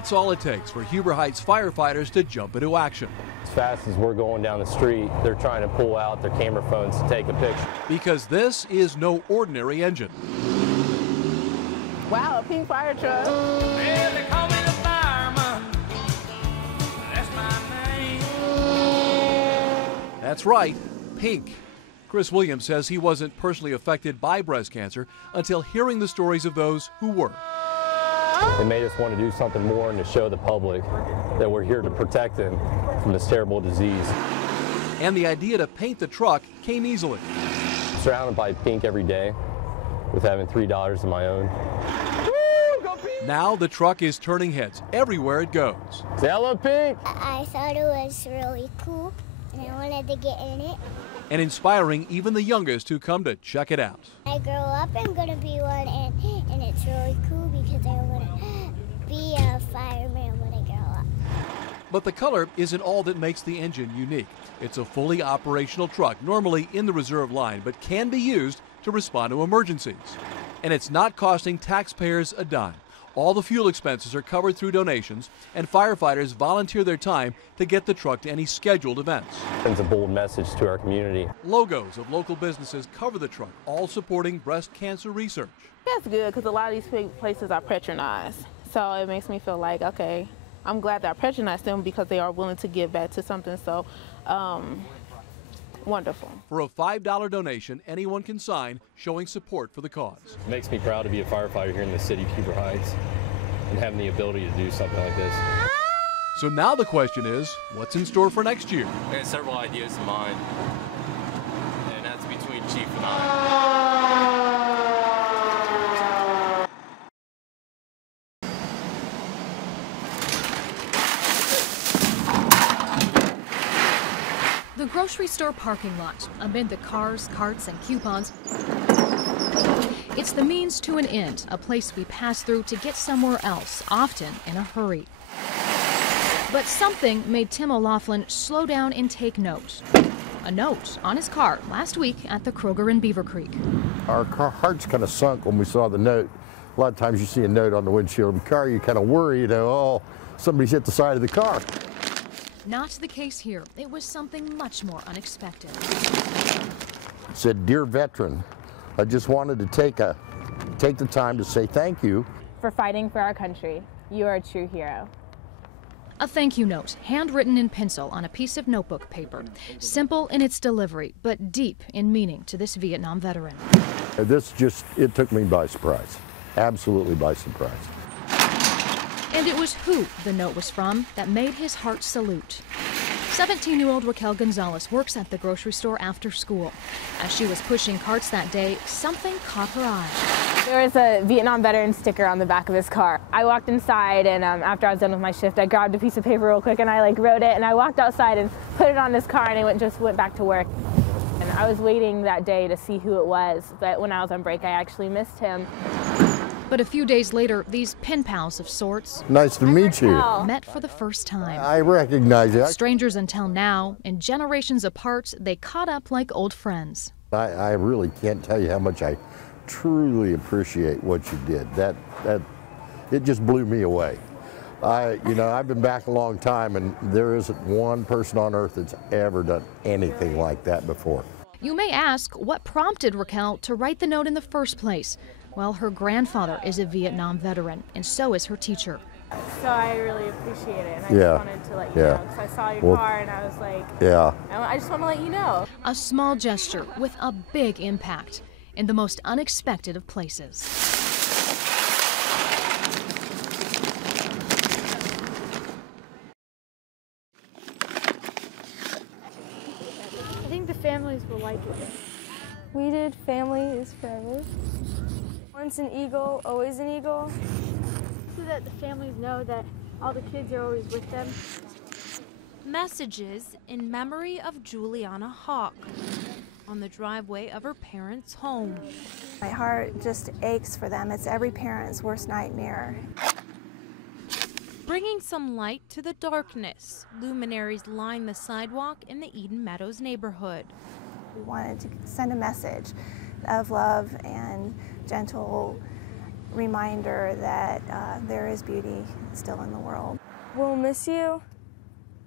That's all it takes for Huber Heights firefighters to jump into action. As fast as we're going down the street, they're trying to pull out their camera phones to take a picture. Because this is no ordinary engine. Wow, a pink fire truck. Well, they call me the fireman. That's my name. That's right, pink. Chris Williams says he wasn't personally affected by breast cancer until hearing the stories of those who were. It made us want to do something more and to show the public that we're here to protect them from this terrible disease. And the idea to paint the truck came easily. Surrounded by pink every day, with having $3 of my own. Now the truck is turning heads everywhere it goes. Say hello, pink. I thought it was really cool, and I wanted to get in it. And inspiring even the youngest who come to check it out. I grow up, I'm going to be one, and it's really cool because I want to be a fireman when I grow up. But the color isn't all that makes the engine unique. It's a fully operational truck, normally in the reserve line, but can be used to respond to emergencies. And it's not costing taxpayers a dime. All the fuel expenses are covered through donations, and firefighters volunteer their time to get the truck to any scheduled events. Sends a bold message to our community. Logos of local businesses cover the truck, all supporting breast cancer research. That's good because a lot of these places are patronized. So it makes me feel like, okay, I'm glad that I patronized them because they are willing to give back to something so wonderful. For a $5 donation, anyone can sign showing support for the cause. It makes me proud to be a firefighter here in the city of Huber Heights and having the ability to do something like this. So now the question is, what's in store for next year? I got several ideas in mind, and that's between Chief and I. The grocery store parking lot, amid the cars, carts, and coupons. It's the means to an end, a place we pass through to get somewhere else, often in a hurry. But something made Tim O'Laughlin slow down and take note. A note on his car last week at the Kroger in Beaver Creek. Our hearts kind of sunk when we saw the note. A lot of times you see a note on the windshield of the car, you kind of worry, oh, somebody's hit the side of the car. Not the case here. It was something much more unexpected. It said, "Dear veteran, I just wanted to take the time to say thank you for fighting for our country. You are a true hero." A thank you note, handwritten in pencil on a piece of notebook paper. Simple in its delivery, but deep in meaning to this Vietnam veteran. It took me by surprise. Absolutely by surprise. And it was who the note was from that made his heart salute. 17-year-old Raquel Gonzalez works at the grocery store after school. As she was pushing carts that day, something caught her eye. There was a Vietnam veteran sticker on the back of his car. I walked inside, and after I was done with my shift, I grabbed a piece of paper real quick and I wrote it, and I walked outside and put it on his car, and I just went back to work. And I was waiting that day to see who it was, but when I was on break, I actually missed him. But a few days later, these pen pals of sorts Nice to meet you. met for the first time. I recognize you. Strangers until now, and generations apart, they caught up like old friends. I really can't tell you how much I truly appreciate what you did. It just blew me away. I've been back a long time, and there isn't one person on earth that's ever done anything like that before. You may ask, what prompted Raquel to write the note in the first place? Well, her grandfather is a Vietnam veteran, and so is her teacher. So I really appreciate it, and I just wanted to let you know, because I saw your car and I was like, I just want to let you know. A small gesture with a big impact in the most unexpected of places. I think the families will like it. We did Family is Forever. Once an eagle, always an eagle. So that the families know that all the kids are always with them. Messages in memory of Juliana Hawk on the driveway of her parents' home. My heart just aches for them. It's every parent's worst nightmare. Bringing some light to the darkness, luminaries line the sidewalk in the Eden Meadows neighborhood. We wanted to send a message of love and gentle reminder that there is beauty still in the world. We'll miss you,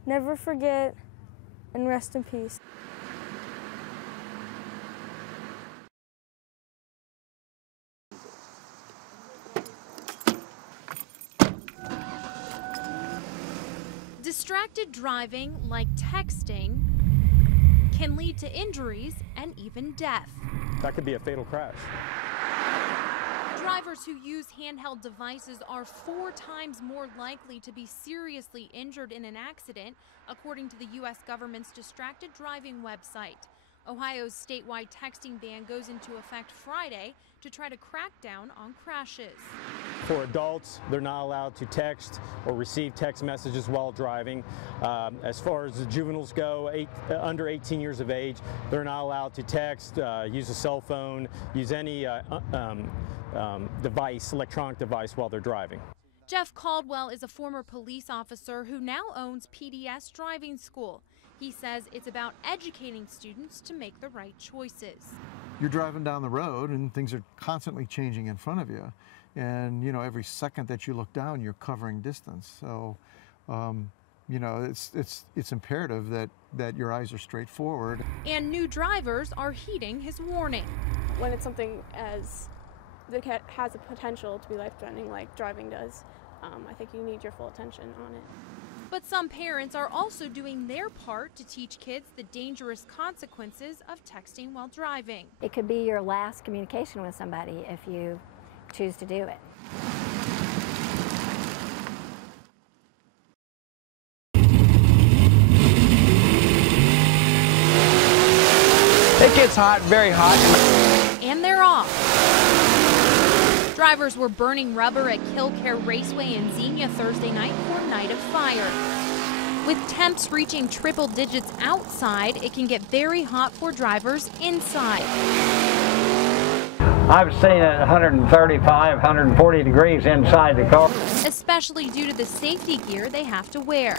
never forget, and rest in peace. Distracted driving, like texting, can lead to injuries and even death. That could be a fatal crash. Drivers who use handheld devices are 4 times more likely to be seriously injured in an accident, according to the U.S. government's distracted driving website. Ohio's statewide texting ban goes into effect Friday to try to crack down on crashes. For adults, they're not allowed to text or receive text messages while driving. As far as the juveniles go, under 18 years of age, they're not allowed to text, use a cell phone, use any electronic device while they're driving. Jeff Caldwell is a former police officer who now owns PDS Driving School. He says it's about educating students to make the right choices. You're driving down the road and things are constantly changing in front of you. And, you know, every second that you look down, you're covering distance. So, you know, it's imperative that your eyes are straight forward. And new drivers are heeding his warning. When it's something that has a potential to be life-threatening like driving does, I think you need your full attention on it. But some parents are also doing their part to teach kids the dangerous consequences of texting while driving. It could be your last communication with somebody if you choose to do it. It gets hot, very hot. And they're off. Drivers were burning rubber at Killcare Raceway in Xenia Thursday night for Night of Fire. With temps reaching triple digits outside, it can get very hot for drivers inside. I've seen it 135, 140 degrees inside the car. Especially due to the safety gear they have to wear.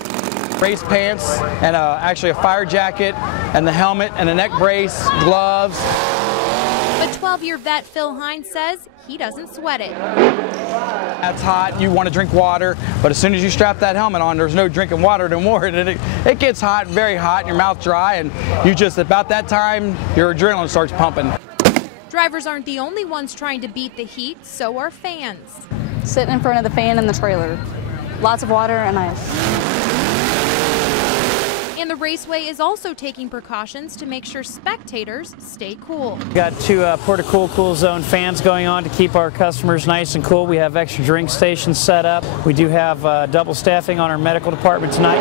Race pants and actually a fire jacket and the helmet and a neck brace, gloves. But 12-year vet Phil Hines says he doesn't sweat it. That's hot, you want to drink water, but as soon as you strap that helmet on, there's no drinking water anymore. And it gets hot, very hot, and your mouth dry, and you just, about that time, your adrenaline starts pumping. Drivers aren't the only ones trying to beat the heat, so are fans. Sitting in front of the fan in the trailer. Lots of water and ice. And the raceway is also taking precautions to make sure spectators stay cool. We've got 2 Porta-Cool Cool Zone fans going on to keep our customers nice and cool. We have extra drink stations set up. We do have double staffing on our medical department tonight.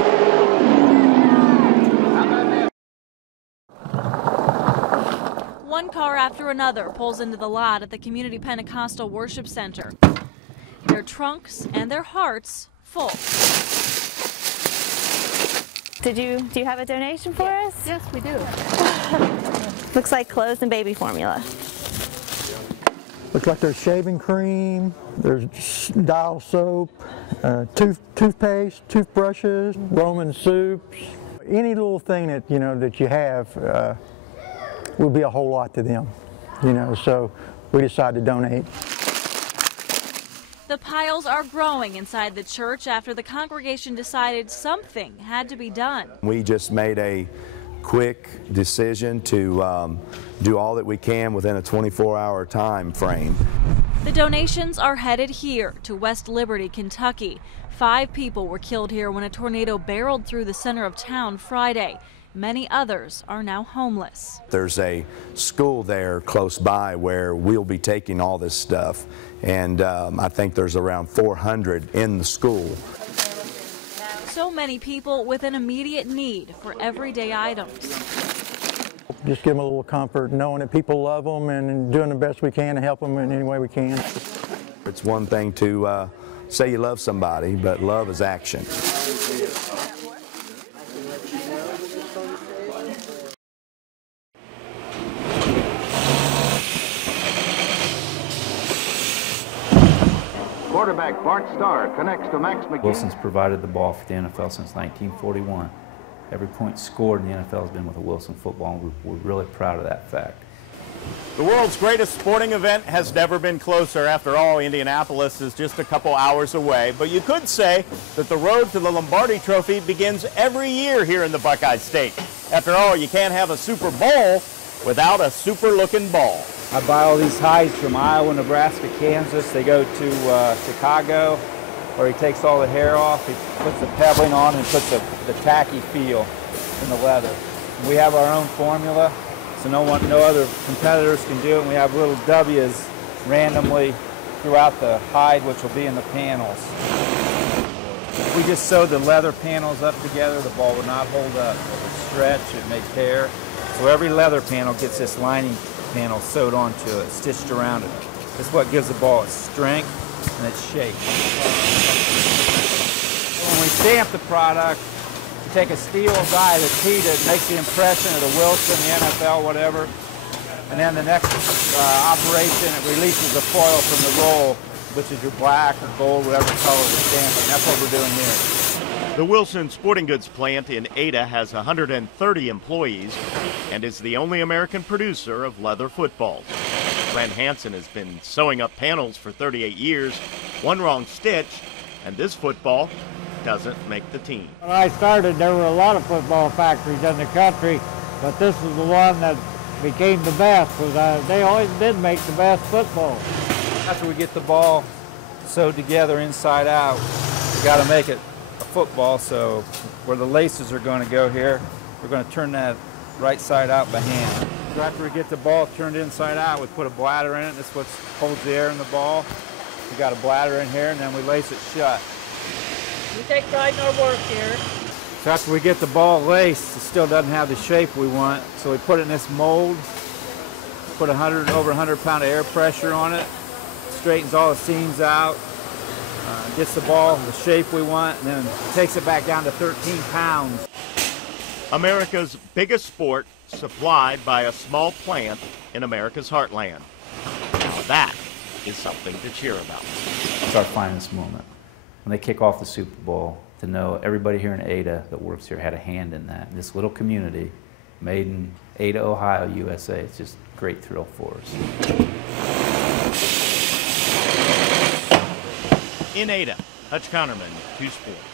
One car after another pulls into the lot at the Community Pentecostal Worship Center. Their trunks and their hearts full. Do you have a donation for us? Yes, we do. Looks like clothes and baby formula. Looks like there's shaving cream, there's dial soap, toothpaste, toothbrushes, Roman soups. Any little thing that that you have would be a whole lot to them, so we decided to donate. The piles are growing inside the church after the congregation decided something had to be done. We just made a quick decision to do all that we can within a 24-hour time frame. The donations are headed here to West Liberty, Kentucky. 5 people were killed here when a tornado barreled through the center of town Friday. Many others are now homeless. There's a school there close by where we'll be taking all this stuff, and I think there's around 400 in the school. So many people with an immediate need for everyday items. Just give them a little comfort, knowing that people love them and doing the best we can to help them in any way we can. It's one thing to say you love somebody, but love is action. Quarterback Bart Starr connects to Max McGee. Wilson's provided the ball for the NFL since 1941. Every point scored in the NFL has been with a Wilson football, and we're really proud of that fact. The world's greatest sporting event has never been closer. After all, Indianapolis is just a couple hours away. But you could say that the road to the Lombardi Trophy begins every year here in the Buckeye State. After all, you can't have a Super Bowl without a super-looking ball. I buy all these hides from Iowa, Nebraska, Kansas. They go to Chicago, where he takes all the hair off. He puts the pebbling on and puts the tacky feel in the leather. We have our own formula, so no other competitors can do it. And we have little W's randomly throughout the hide, which will be in the panels. If we just sewed the leather panels up together, the ball would not hold up. It would stretch, it would make tear. So every leather panel gets this lining panel sewed onto it, stitched around it. This is what gives the ball its strength and its shape. When we stamp the product, we take a steel die that's heated, makes the impression of the Wilson, the NFL, whatever, and then the next operation, it releases the foil from the roll, which is your black or gold, whatever color we're stamping. That's what we're doing here. The Wilson Sporting Goods plant in Ada has 130 employees and is the only American producer of leather footballs. Brent Hansen has been sewing up panels for 38 years. One wrong stitch, and this football doesn't make the team. When I started, there were a lot of football factories in the country, but this is the one that became the best because they always did make the best football. After we get the ball sewed together inside out, we got to make it a football. So where the laces are going to go here, we're going to turn that right side out by hand. So after we get the ball turned inside out, we put a bladder in it. This is what holds the air in the ball. We got a bladder in here, and then we lace it shut. We take pride in our work here. So after we get the ball laced, it still doesn't have the shape we want. So we put it in this mold, put over 100 pound of air pressure on it, straightens all the seams out, gets the ball the shape we want, and then takes it back down to 13 pounds. America's biggest sport supplied by a small plant in America's heartland. Now that is something to cheer about. It's our finest moment. When they kick off the Super Bowl, to know everybody here in Ada that works here had a hand in that. This little community made in Ada, Ohio, USA. It's just a great thrill for us. In Ada, Hutch Counterman, 2 Sports.